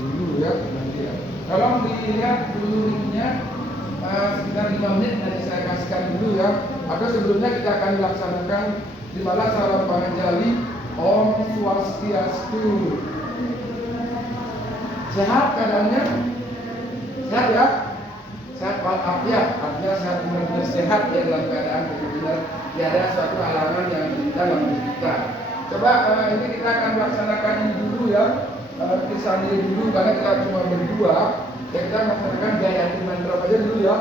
dulu ya nanti ya. Tolong dilihat dulu linknya sekitar 5 menit nanti saya kasihkan dulu ya. Atau sebelumnya kita akan laksanakan Terimalah salam panjali. Om Swastiastu. Sehat keadaannya? Sehat ya? Sehat walafiat, artinya sehat benar-benar sehat ya dalam keadaan benar-benar tidak ada suatu halangan yang dalam diri kita. Coba ini kita akan melaksanakan ini dulu ya, kisahnya dulu karena kita cuma berdua. Ya kita melaksanakan Gayatri Mantra aja dulu ya.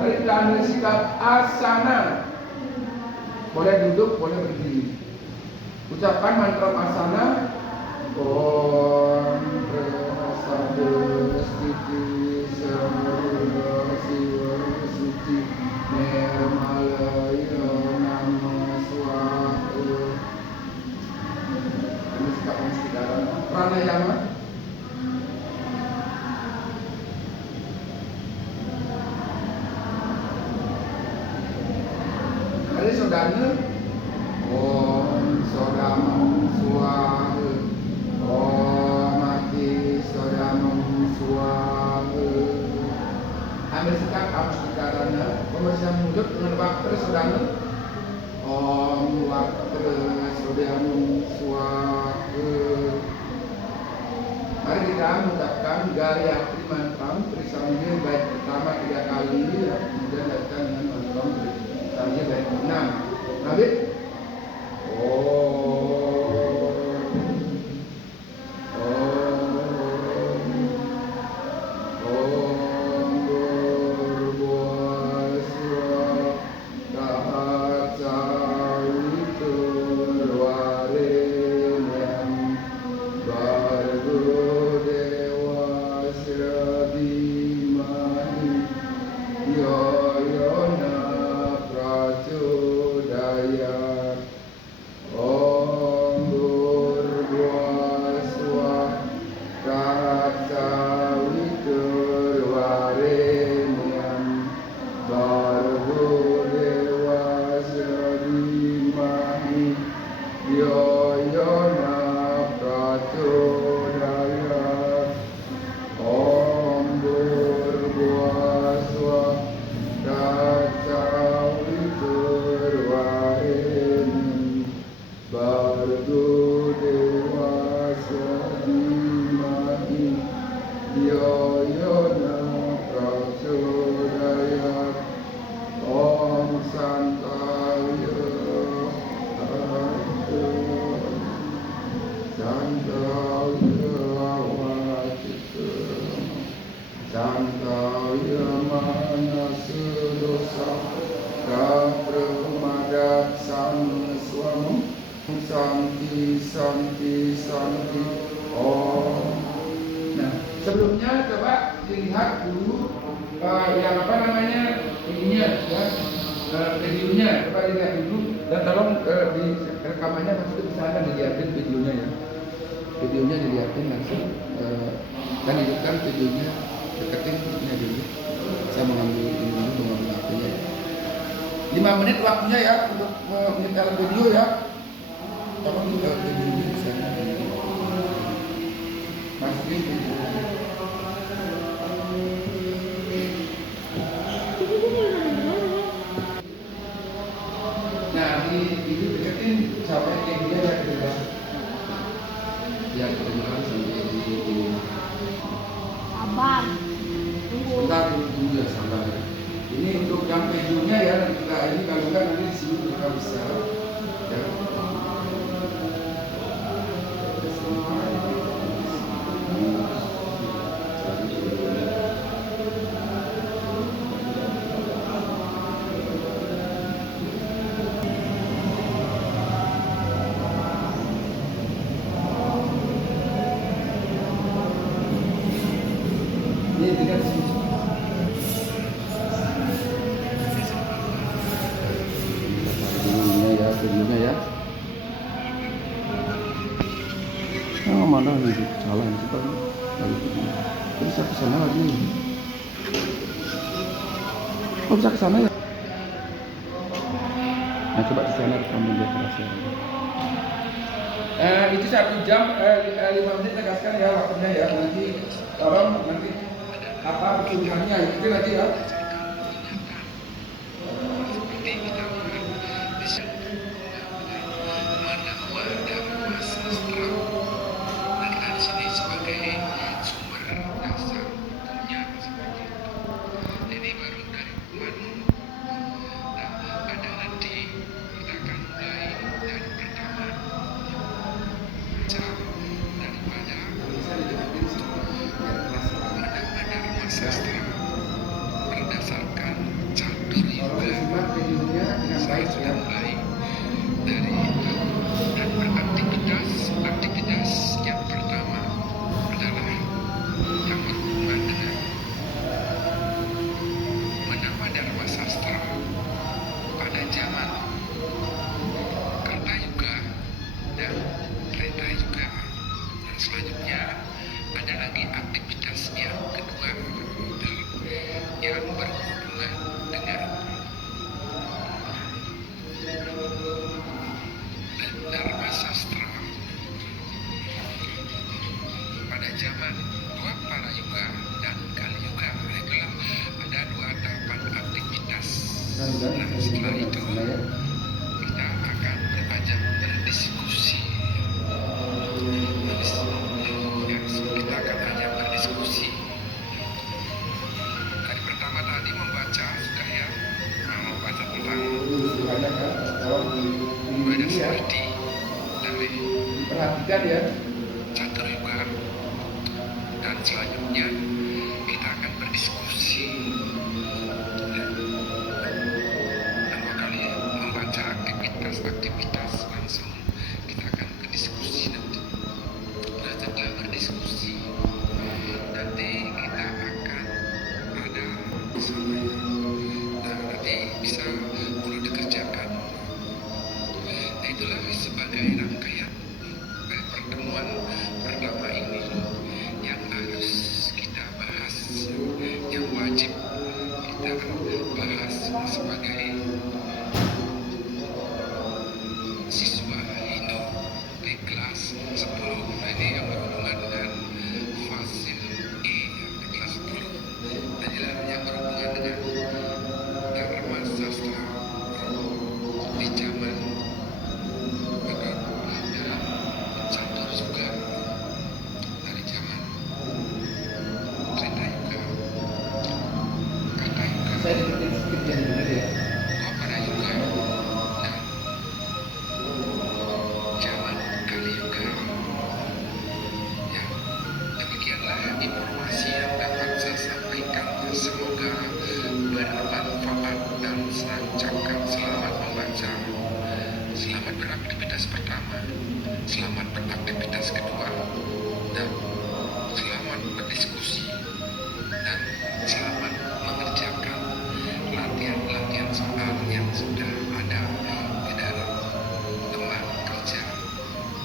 Mari kita ambil sikap asana. Boleh duduk, boleh berdiri. Ucapkan mantra asana. Om Prasastiti Sarva Siva Suci Nirmalaya Nama Swaha. Ini sikap sekitaran pranayama. Hari sodana. Om Sodama Swaha. Om Mati Sodama Swaha. Ambil sikap sekitarannya. Pembersihan mulut dengan waktu sodana. Om Waktu Sodama Swaha. Mari kita mengucapkan Gayatri Mantra Trisamudya baik pertama 3 kali ya, kemudian datang dengan mantra Trisamudya baik 6. Nabi Santi. Oh. Nah, sebelumnya coba dilihat dulu yang apa namanya ininya ya, videonya coba dilihat dulu dan tolong di rekamannya maksudnya bisa ada dilihatin videonya ya. Videonya dilihatin langsung dan hidupkan videonya, deketin videonya dulu. Saya mengambil ini dulu, mengambil HP-nya ya. 5 menit waktunya ya untuk menyetel video ya. Tolong juga videonya di sana. Masukin video. Nah, di video deketin sampai ke dia ya kita. Biar kedengaran sampai di ini. Abang. Sebentar dulu ya sabar. Ini untuk yang videonya ya, kita ini kalau enggak nanti di sini kita bisa ya. Ini dengan sini. Videonya ya. Oh, mana hidup jalan kita bisa ke sana lagi. Oh, bisa ke sana ya. Nah, coba di sana kamu lihat rahasia. Itu 1 jam 5 menit tegaskan ya waktunya ya. Nanti apa keseluruhannya itu lagi ya. Berdasarkan catur yoga, saya sudah mulai dari dan beraktivitas yang pertama adalah yang berhubungan dengan menambah dharma sastra pada zaman Karta Yuga dan Treta Yuga. Dan selanjutnya ada lagi aktivitas yang kedua yang berhubungan dengan Dharma Sastra pada zaman Dwapara Yuga dan Kali Yuga. Itulah ada 2 tahapan aktivitas. Nah, setelah itu kita akan beranjak berdiskusi. Kita akan ajak berdiskusi. Hari pertama tadi membaca sudah ya, membaca tentang Bada Seperti dari Diperhatikan ya. catur yoga, dan selanjutnya kita akan berdiskusi dan 2 kali membaca aktivitas langsung kita akan berdiskusi nanti. Nah, setelah berdiskusi nanti kita akan ada bersama. Nah, nanti bisa perlu dikerjakan. Nah, itulah sebagai rangkaian pertemuan pertama ini yang harus kita bahas, yang wajib kita bahas sebagai siswa Hindu di kelas 10. Nah, ini yang berhubungan dengan fasil E di kelas 10. Dan yang berhubungan dengan Dharma Sastra di zaman dalam catur juga dari zaman Treta Yuga, Karta Yuga, Saya sedikit jadi benar ya. Dwapara Yuga, dan zaman Kali Yuga. Ya, demikianlah informasi yang dapat saya sampaikan. Semoga bermanfaat dan saya ucapkan selamat membaca, selamat beraktivitas pertama, selamat beraktivitas kedua, dan selamat berdiskusi, dan selamat mengerjakan latihan-latihan soal yang sudah ada di dalam lembar kerja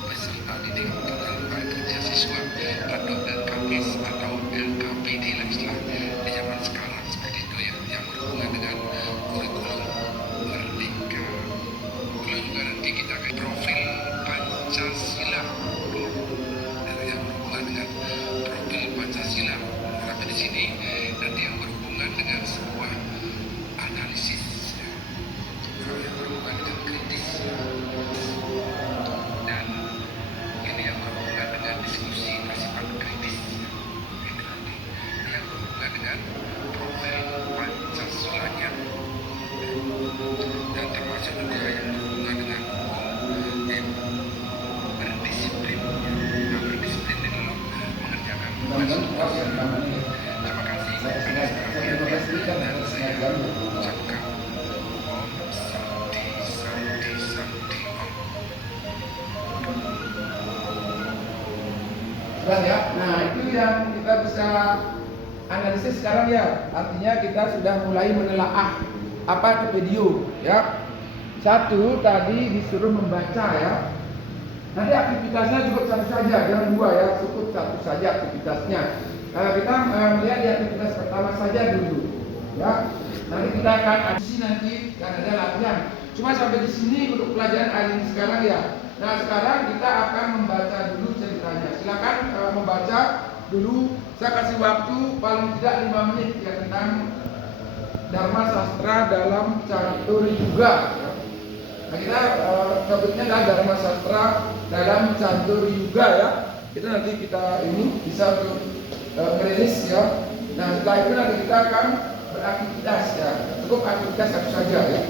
peserta didik atau lembar kerja siswa atau LKS atau LKPD lah istilah di zaman sekarang seperti itu ya, yang berhubungan dengan kurikulum merdeka. Lalu juga nanti kita akan profil Pancasila dan yang berhubungan dengan profil Pancasila. Tapi di sini nanti yang berhubungan dengan sebuah analisis yang berhubungan dengan kritis, dan ini yang berhubungan dengan diskusi bersifat kritis. Itu nanti yang berhubungan dengan profil Pancasilanya, dan termasuk juga yang berhubungan dengan hukum dan berdisiplin. Nah, berdisiplin di dalam mengerjakan tugas. Terima kasih atas perhatiannya, dan saya ucapkan Om Santi Santi Santi Om. Sudah ya. Nah, itu yang kita bisa analisis sekarang ya. Artinya kita sudah mulai menelaah apa itu video ya. 1 tadi disuruh membaca ya. Nanti aktivitasnya cukup 1 saja, jangan 2 ya, cukup 1 saja aktivitasnya. Kita melihat di aktivitas pertama saja dulu ya. Nanti kita akan nanti kan ada latihan. Cuma sampai di sini untuk pelajaran hari ini sekarang ya. Nah, sekarang kita akan membaca dulu ceritanya. Silakan membaca dulu saya kasih waktu paling tidak 5 menit ya tentang Dharma Sastra dalam catur juga. Ya. Nah kita topiknya adalah Dharma Sastra dalam catur juga ya. Itu nanti kita ini bisa untuk merilis ya. Nah setelah itu nanti kita akan beraktivitas ya. Cukup aktivitas satu saja ya.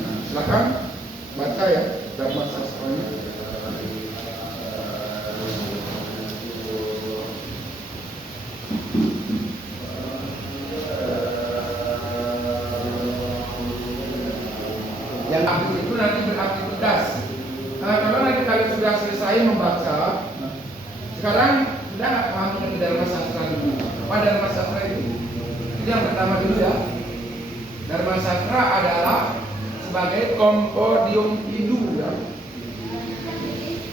Nah, silakan baca ya Dharma Sastranya. Yang aktif itu nanti beraktivitas. Kalau nanti kalian sudah selesai membaca, sekarang sudah nggak paham mengenai Dharma Sastra dulu. Apa Dharma Sastra itu? Itu yang pertama dulu ya. Dharma Sastra adalah sebagai kompodium Hindu ya.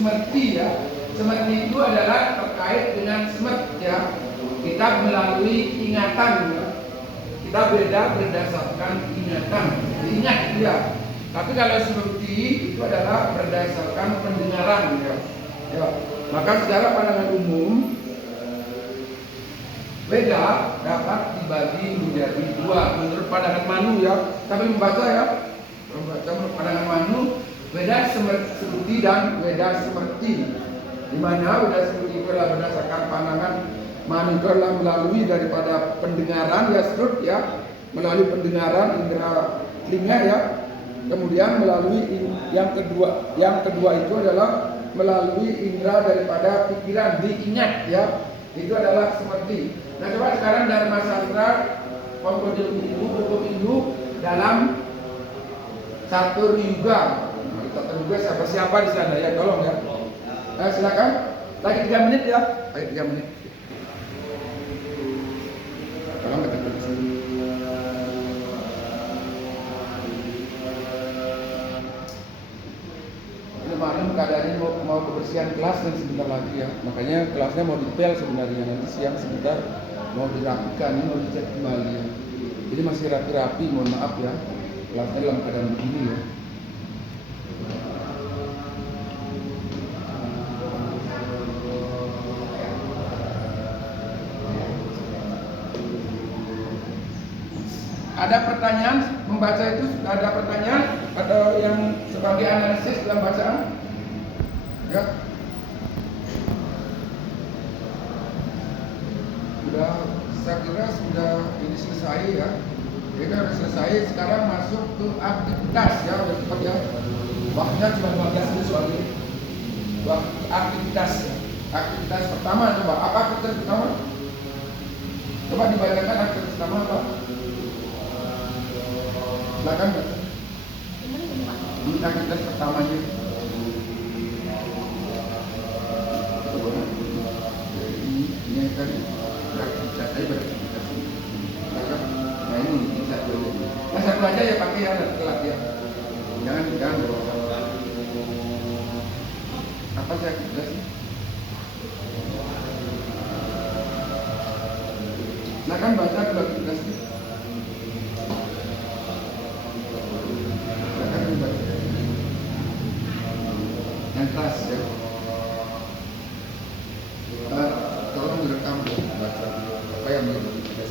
Semerti ya. Semerti itu adalah terkait dengan semet ya. Kita melalui ingatan ya. Kita beda berdasarkan ingatan. Ingat ya. Tapi kalau seperti itu adalah berdasarkan pendengaran ya. Ya. Maka secara pandangan umum beda dapat dibagi menjadi dua menurut pandangan Manu ya. Sambil membaca ya. Membaca menurut pandangan Manu beda seperti dan beda seperti. Di mana beda seperti itu adalah berdasarkan pandangan Manu adalah melalui daripada pendengaran ya strut ya, melalui pendengaran indera telinga ya. Kemudian melalui yang kedua itu adalah melalui indera daripada pikiran, diingat ya. Itu adalah seperti. Nah coba sekarang Dharma Sastra kompodium Hindu dalam catur yuga. Catur yuga siapa di sana ya, tolong ya. Nah, silakan. Lagi 3 menit ya. Lagi 3 menit. Tolong katakan di sini. Malam keadaannya mau kebersihan kelas dan sebentar lagi ya, makanya kelasnya mau dipel sebenarnya, nanti siang sebentar mau dirapikan, ini mau dicat kembali ya. Jadi masih rapi-rapi, mohon maaf ya, kelasnya dalam keadaan begini ya. Ada pertanyaan membaca itu? Ada pertanyaan atau yang sebagai analisis dalam bacaan? Ya. Sudah, saya kira sudah ini selesai ya. Jadi sudah selesai. Sekarang masuk ke aktivitas ya, udah cepat ya. Waktunya cuma 15 menit soalnya. Aktivitas. Aktivitas pertama coba. Apa aktivitas pertama? Coba dibayangkan aktivitas pertama apa? Silakan baca. Ini aktivitas pertamanya. Ini kan aktivitas saya beraktivitas. Nah ini satu aja. Nah satu aja ya pakai yang telat ya. Jangan bawa. Apa sih aktivitas? Silakan baca dulu aktivitasnya. Yang kelas ya. Tolong direkam baca apa yang menjadi aktivitas.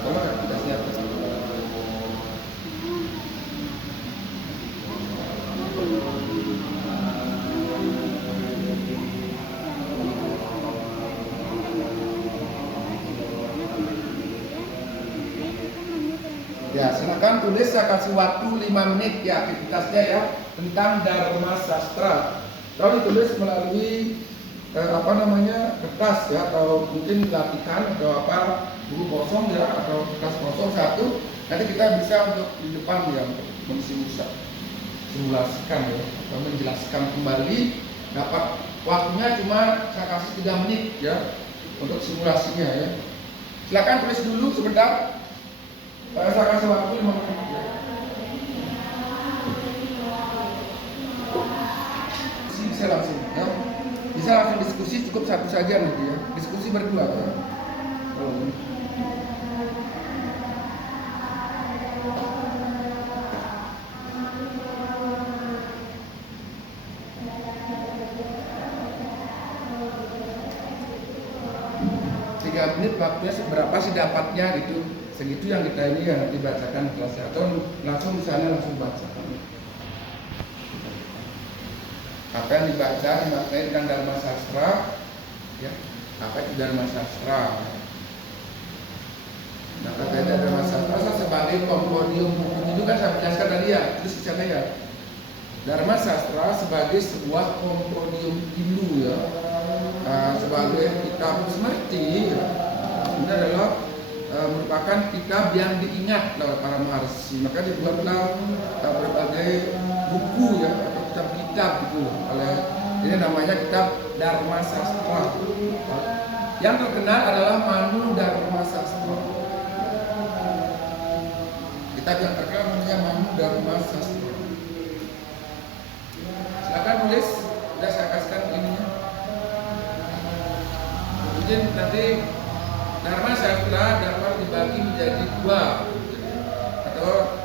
Tolong aktivitasnya apa sih? Ya, silakan tulis, saya kasih waktu 5 menit ya aktivitasnya ya tentang Dharma Sastra. Kalau ditulis melalui kertas ya, atau mungkin latihan atau apa buku kosong ya, atau kertas kosong satu, nanti kita bisa untuk di depan ya untuk simulasikan ya, atau menjelaskan kembali. Dapat waktunya cuma saya kasih 3 menit ya untuk simulasinya ya. Silakan tulis dulu sebentar. Saya kasih waktu 5 menit ya. Bisa langsung ya. Bisa langsung diskusi, cukup satu saja nanti ya. Diskusi berdua ya. 3 menit waktunya seberapa sih dapatnya gitu. Segitu yang kita ini yang dibacakan kelasnya atau langsung misalnya langsung baca. Apa yang dibaca dimaknai dengan Dharma Sastra, ya. Apa itu Dharma Sastra? Nah, kata Dharma Sastra sebagai kompendium buku itu kan saya jelaskan tadi ya, terus secara ya. Dharma Sastra sebagai sebuah kompendium ilmu ya, sebagai kitab semerti ya. Ini adalah merupakan kitab yang diingat oleh para maharishi, maka dibuatlah berbagai buku ya atau kitab-kitab gitu oleh ini namanya kitab Dharma Sastra. Yang terkenal adalah Manu Dharma Sastra. Kitab yang terkenal namanya Manu Dharma Sastra. Silakan tulis, sudah saya kasihkan ininya. Kemudian nanti Dharma Sastra dapat dibagi menjadi 2 atau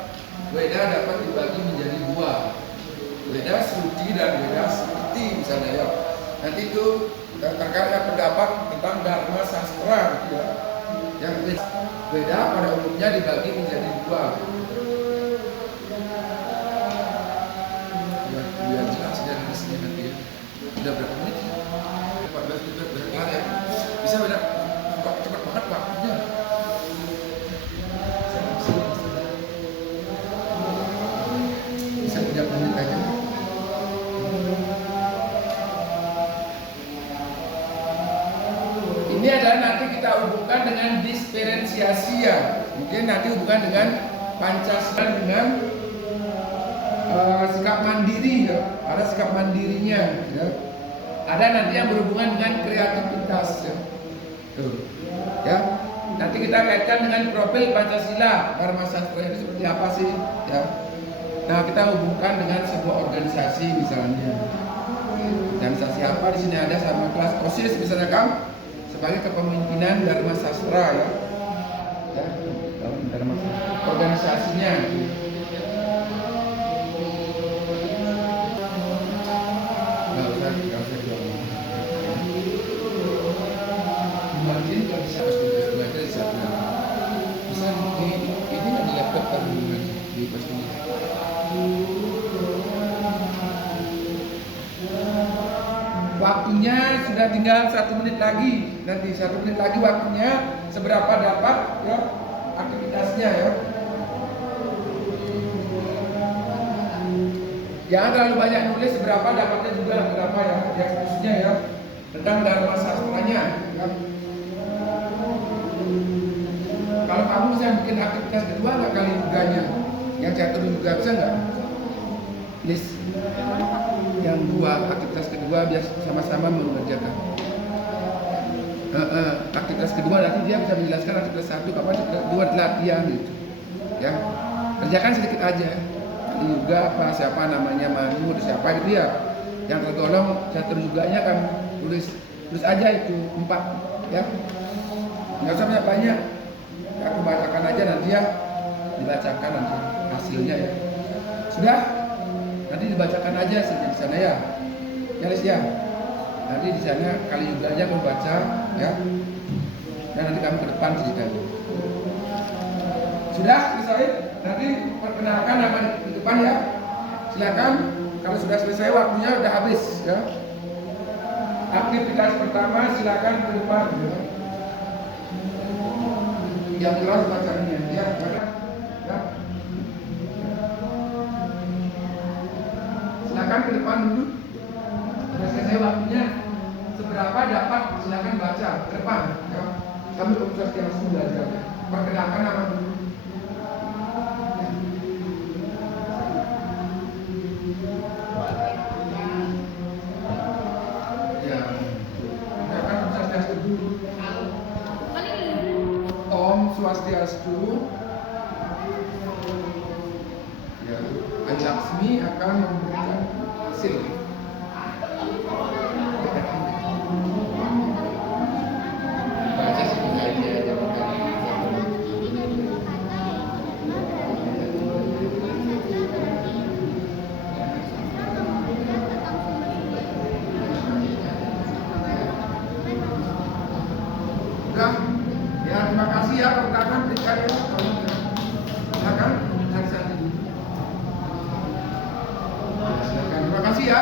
Weda dapat dibagi menjadi 2, Weda Sruti dan Weda Smriti misalnya ya. Nanti itu terkait pendapat tentang Dharma Sastra gitu ya. Yang Weda pada umumnya dibagi menjadi 2. Biar jelas dan hasilnya nanti ya. Sudah berapa menit? 14 menit berkelar ya. Bisa beda. Kok cepat banget waktunya. Bisa 3 menit aja. Ini adalah nanti kita hubungkan dengan diferensiasi ya. Mungkin nanti hubungkan dengan Pancasila dengan sikap mandiri ya. Ada sikap mandirinya ya. Ada nanti yang berhubungan dengan kreativitas ya. Tuh. Ya. Nanti kita kaitkan dengan profil Pancasila Dharma Sastra itu seperti apa sih ya. Nah, kita hubungkan dengan sebuah organisasi misalnya. Organisasi apa di sini ada sama kelas OSIS misalnya kamu sebagai kepemimpinan Dharma Sastra ya. Ya, Dharma Sastra. Organisasinya. Nggak usah jual. Mungkin kalau bisa belajar di satu. Bisa di ini nggak di laptop kan di posting. Waktunya sudah tinggal 1 menit lagi. Nanti 1 menit lagi waktunya seberapa dapat ya aktivitasnya ya. Jangan terlalu banyak nulis seberapa dapatnya juga berapa ya khususnya ya tentang Dharma Sastranya ya. Kalau kamu bisa bikin aktivitas kedua nggak kali yuganya yang catur juga bisa nggak? List yang 2 aktivitas kedua biar sama-sama mengerjakan. Aktivitas kedua nanti dia bisa menjelaskan aktivitas 1 kapan aktivitas 2 latihan gitu ya. Kerjakan sedikit aja juga apa siapa namanya Manu atau siapa gitu ya yang tergolong catur yuganya kan tulis aja itu 4 ya, nggak usah banyak ya, aku bacakan aja nanti ya, dibacakan nanti hasilnya ya. Sudah nanti dibacakan aja di sana ya, nyaris ya. Nanti di sana kali juga aja kamu baca ya, dan nanti kamu ke depan ceritanya. Sudah selesai. Nanti perkenalkan nama di depan ya. Silakan. Kalau sudah selesai waktunya udah habis ya. Aktivitas pertama silakan ke depan ya. Yang jelas bacanya ya. Ya. Silakan ke depan dulu. Sudah selesai waktunya. Seberapa dapat silakan baca ke depan ya. Kami proses yang sudah belajar. Perkenalkan nama dulu. Om Swastiastu. Ya, Laksmi akan memberikan hasil. Baca sebentar aja. Udah? Ya, terima kasih ya, rekan-rekan berikan ya. Silakan, saksi-saksi dulu. Silakan, terima kasih ya.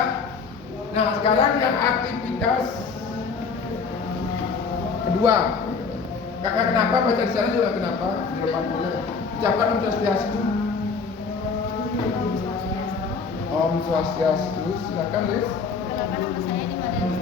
Nah, sekarang yang aktivitas kedua. Kakak kenapa baca di sana juga kenapa? Di depan boleh. Ucapkan Om Swastiastu. Om Swastiastu, silakan Liz. Perkenalkan nama saya di Madani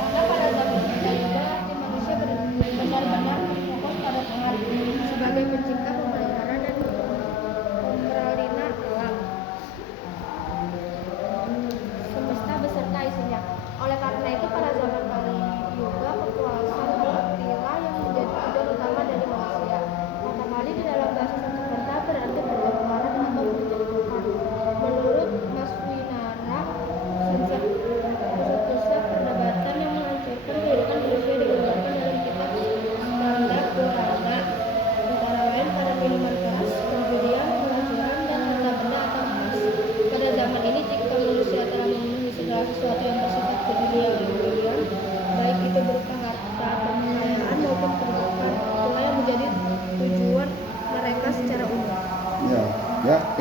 karena pada zaman kita juga hati manusia benar-benar fokus pada Tuhan sebagai pencipta, pemelihara dan pemeralina alam semesta beserta isinya. Oleh karena itu pada zaman kali juga kekuasaan berartilah yang menjadi tujuan utama dari manusia. Kata kali di dalam bahasa Sanskerta berarti berjamaran atau menjadikan. Menurut Mas Winara, seterusnya perdebatan yang menghancurkan kehidupan manusia digambarkan dalam kitab Standar Purana, antara lain pada minuman keras, pencurian, pelacuran, dan harta benda atau emas. Pada zaman ini jika manusia telah memenuhi segala sesuatu yang bersifat keduniaan, baik itu berupa harta atau kekayaan maupun kedudukan, itulah yang menjadi tujuan mereka secara umum.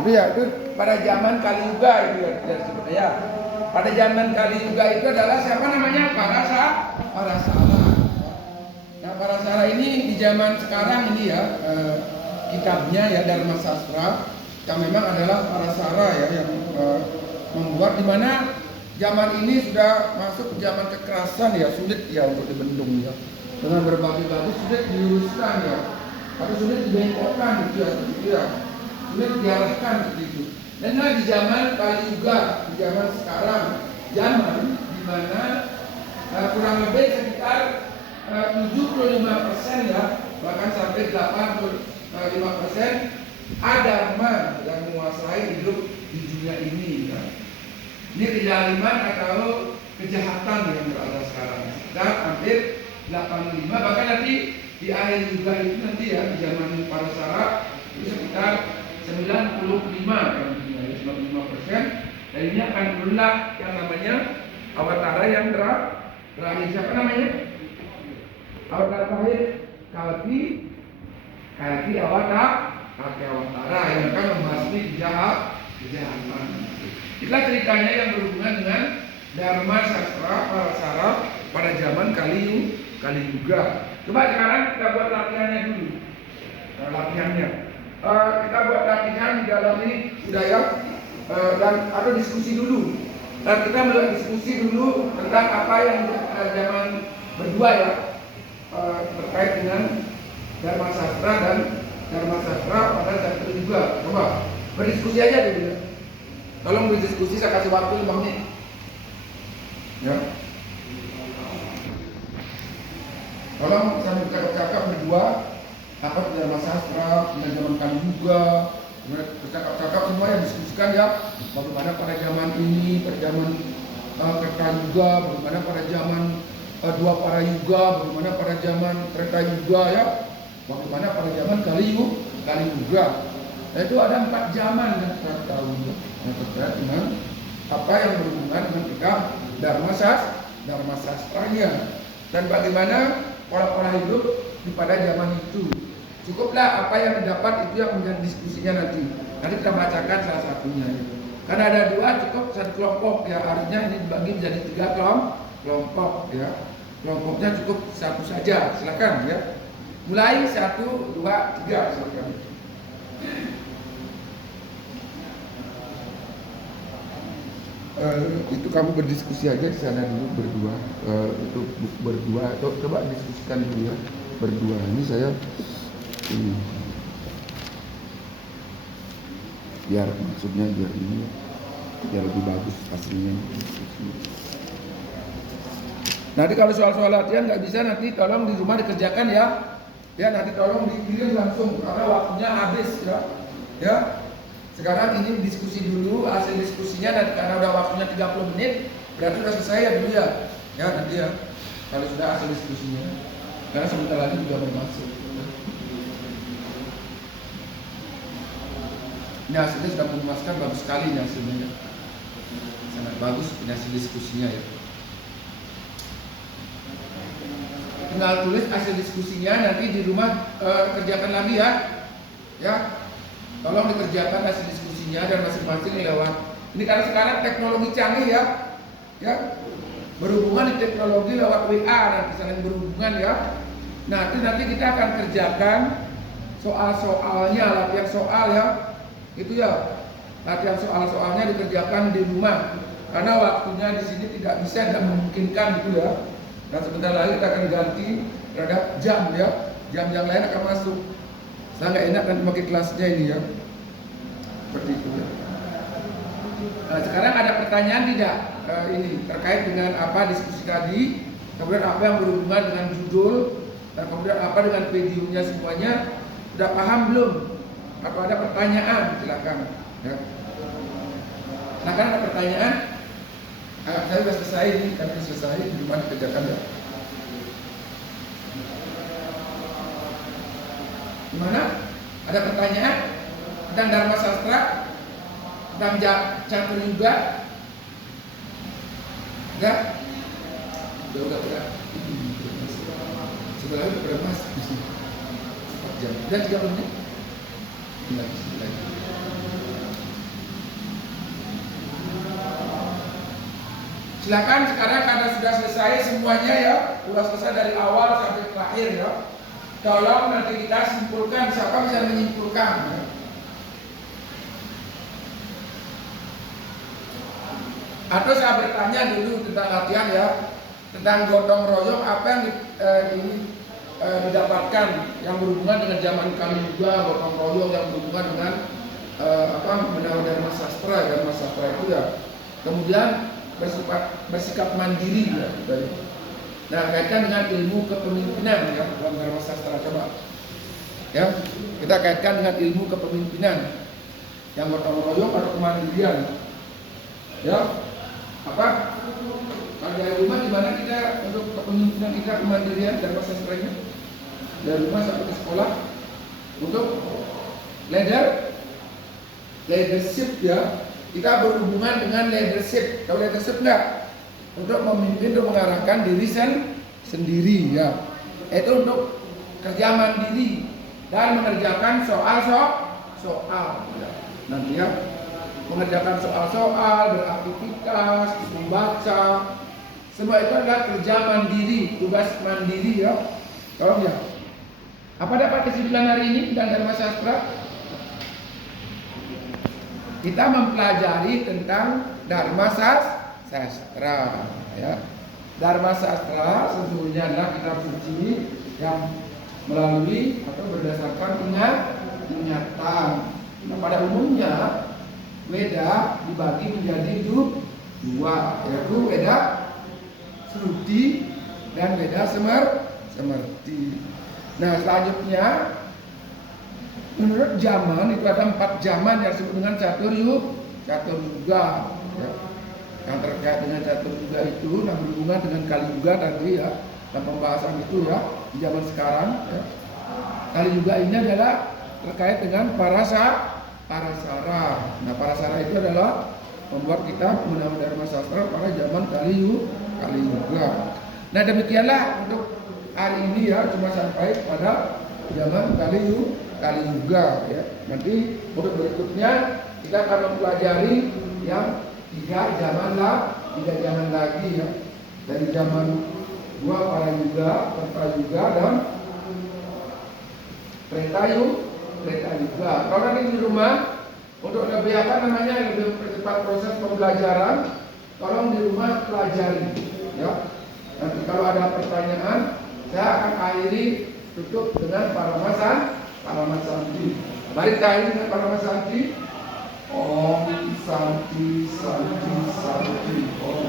Ya, itu pada zaman Kali Yuga itu ya. Pada zaman Kali Yuga itu adalah siapa namanya? Parasara. Nah, Parasara ini di zaman sekarang ini ya, kitabnya ya Dharma Sastra yang memang adalah Parasara ya yang membuat di mana zaman ini sudah masuk zaman kekerasan ya, sulit ya untuk dibendung ya. Dengan berbagai-bagai sulit diluruskan ya. Atau sulit dibengkokkan gitu ya. Sulit diarahkan seperti itu. Dan di zaman Kali Yuga, di zaman sekarang, zaman di mana kurang lebih sekitar 75% ya, bahkan sampai 85% adharma yang menguasai hidup di dunia ini. Ya. Ini kezaliman atau kejahatan yang berada sekarang. Sekitar hampir 85, bahkan nanti di akhir juga itu nanti ya di zaman Parasara itu sekitar 95 kan, 95%. Dan ini akan berulang yang namanya Awatara yang terakhir. Siapa namanya? Awatara terakhir Kalki Awatara yang akan membasmi kejahatan. Itulah ceritanya yang berhubungan dengan Dharma Sastra Parasara pada zaman Kali Yuga. Coba sekarang kita buat latihannya dulu. Kita buat latihan di dalam ini sudah ya, dan ada diskusi dulu. Kita mulai diskusi dulu tentang apa yang zaman berdua ya, terkait dengan Dharma Sastra dan Dharma Sastra pada zaman juga. Coba berdiskusi aja dulu ya. Tolong berdiskusi, saya kasih waktu 5 menit. Ya. Tolong sambil cakap-cakap berdua. Apa Dharma Sastra, dengan zaman Kali Yuga, bercakap-cakap semua yang diskusikan ya. Bagaimana pada zaman ini, pada zaman Kerta Yuga, bagaimana pada zaman Dua Para Yuga, bagaimana pada zaman Treta Yuga ya, bagaimana pada zaman Kali Yuga. Nah, itu ada 4 zaman yang kita tahu yang terkait dengan apa yang berhubungan dengan kita Dharma Sastranya dan bagaimana pola-pola hidup di pada zaman itu. Cukuplah apa yang didapat itu yang menjadi diskusinya nanti. Nanti kita bacakan salah satunya. Karena ada 2 cukup satu kelompok ya, artinya ini dibagi menjadi 3 kelompok ya. Kelompoknya cukup 1 saja. Silakan ya. Mulai 1, 2, 3 silakan. Itu kamu berdiskusi aja di sana dulu berdua. Itu berdua. Coba diskusikan dulu ya berdua. Ini saya ini biar maksudnya biar lebih bagus hasilnya. Nanti kalau soal-soal latihan nggak bisa, nanti tolong di rumah dikerjakan ya. Ya nanti tolong dikirim langsung karena waktunya habis ya. Ya. Sekarang ini diskusi dulu hasil diskusinya, dan karena udah waktunya 30 menit, Berarti sudah selesai ya dulu ya. Ya nanti ya. Kalau sudah hasil diskusinya. Karena sebentar lagi juga mau masuk. Ini hasilnya sudah memuaskan, bagus sekali ini hasilnya. Sangat bagus ini hasil diskusinya ya. Tinggal tulis hasil diskusinya, nanti di rumah kerjakan lagi ya. Ya, tolong dikerjakan hasil diskusinya dan masing-masing lewat. Ini karena sekarang teknologi canggih ya, ya berhubungan di teknologi lewat WA nanti saling berhubungan ya. Nanti kita akan kerjakan soal-soalnya, latihan soal ya, itu ya. Latihan soal-soalnya dikerjakan di rumah karena waktunya di sini tidak bisa dan memungkinkan gitu ya. Nah sebentar lagi kita akan ganti terhadap jam ya, jam yang lain akan masuk. Saya nggak enak nanti pakai kelasnya ini ya, seperti itu ya. Nah, sekarang ada pertanyaan tidak ini terkait dengan apa diskusi tadi, kemudian apa yang berhubungan dengan judul, dan kemudian apa dengan videonya semuanya sudah paham belum? Atau ada pertanyaan? Silakan. Ya. Silakan ada pertanyaan. Saya sudah selesai ini, kami selesai di mana kerjakan ya. Gimana? Ada pertanyaan tentang Dharma Sastra, tentang catur juga? Enggak? Udah. Sebelah itu berapa mas? 4 jam. Udah 3 menit. Lagi. Silakan sekarang karena sudah selesai semuanya ya, sudah selesai dari awal sampai terakhir ya. Tolong nanti kita simpulkan, siapa bisa menyimpulkan ya. Atau saya bertanya dulu tentang latihan ya, tentang gotong royong apa yang didapatkan yang berhubungan dengan zaman kami juga, gotong royong yang berhubungan dengan benar Dharma Sastra. Dharma Sastra itu ya, kemudian bersikap mandiri ya. Nah kaitkan dengan ilmu kepemimpinan ya dalam Dharma Sastra, coba ya kita kaitkan dengan ilmu kepemimpinan yang gotong royong atau kemandirian ya. Apa kalau dari rumah gimana kita untuk kepemimpinan kita, kemandirian Dharma Sastranya dari rumah sampai ke sekolah untuk leadership ya. Kita berhubungan dengan leadership. Tahu leadership enggak? Untuk memimpin, untuk mengarahkan diri sendiri ya. Itu untuk kerja mandiri dan mengerjakan soal ya. Nanti ya mengerjakan soal-soal, beraktivitas, membaca, semua itu adalah kerja mandiri, tugas mandiri ya. Tolong ya. Apa dapat kesimpulan hari ini tentang Dharma Sastra? Kita mempelajari tentang Dharma Sastra ya. Dharma Sastra sesungguhnya adalah kitab suci yang melalui atau berdasarkan ingatan. Nah, pada umumnya Weda dibagi menjadi dua, yaitu Weda Shruti dan Weda Smriti. Nah selanjutnya menurut zaman itu ada 4 zaman yang disebut dengan catur yuga ya. Yang terkait dengan catur yuga itu yang berhubungan dengan Kali Yuga tadi ya, dan pembahasan itu ya di zaman sekarang ya. Kali Yuga ini adalah terkait dengan Parasara. Nah Parasara itu adalah membuat kita mengenal Dharma Sastra pada zaman Kali Yuga. Nah demikianlah untuk hari ini ya, cuma sampai pada zaman Kali Yuga ya. Nanti untuk berikutnya kita akan mempelajari yang 3 zaman lagi ya. Dari zaman 2 Para Yuga, Tantra Yuga dan Treta Yuga. Kalau nanti di rumah untuk lebih lebih percepat proses pembelajaran, tolong di rumah pelajari ya. Nanti kalau ada pertanyaan, saya akan akhiri tutup dengan Parama Santi. Mari kita akhiri dengan Parama Santi. Om Santi Santi Santi Om.